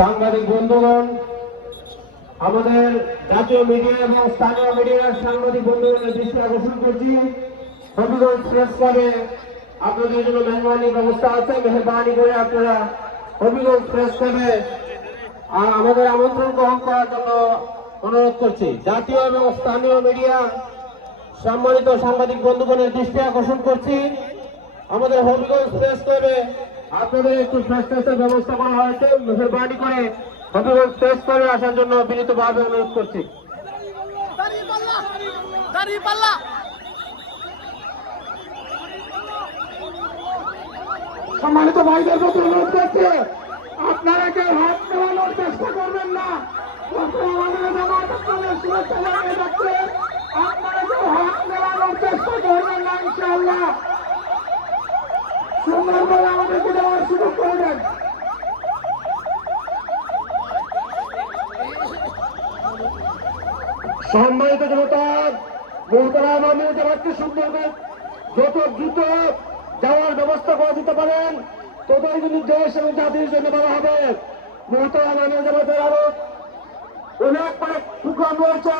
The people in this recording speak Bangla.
সাংবাদিক বন্ধুগণ, আমাদের জাতীয় মিডিয়া এবং স্থানীয় মিডিয়ার সাংবাদিক বন্ধুগণের দৃষ্টি আকর্ষণ করছি। হবিগঞ্জ প্রেস আপনাদের জন্য মেহরবানি ব্যবস্থা আছে। মেহরবানি করে আপনারা হবিগঞ্জ প্রেস ক্লাবে আমাদের আমন্ত্রণ গ্রহণ করার জন্য অনুরোধ করছি। জাতীয় এবং স্থানীয় মিডিয়া, সম্মানিত সাংবাদিক বন্ধুগণের দৃষ্টি আকর্ষণ করছি। আমাদের হবিগঞ্জ প্রেস ক্লাবে আপনাদের একটু ফ্রেশনেসের ব্যবস্থা করা হয়েছে, মেহরবানি করে হবিগঞ্জ প্রেস ক্লাবে আসার জন্য বিনীতভাবে অনুরোধ করছি। সম্মানিত ভাইদের প্রতি অনুরোধ করছি, আপনারা কেউ হাত নেওয়ানোর চেষ্টা করবেন না। সুরক্ষা জানিয়ে যাচ্ছে আপনারা কেউ হাত নেওয়ানোর চেষ্টা করবেন না ইনশাআল্লাহ সম্মানিত জনতা মোহতারাম আমি জামাতকে সুন্দরভাবে যত দ্রুত যাওয়ার ব্যবস্থা করে দিতে পারেন ততই কিন্তু দেশ এবং জাতির জন্য ভালো হবে। মোহতারাম আমি জামাতের আরও অনেক অনেক প্রোগ্রাম রয়েছে।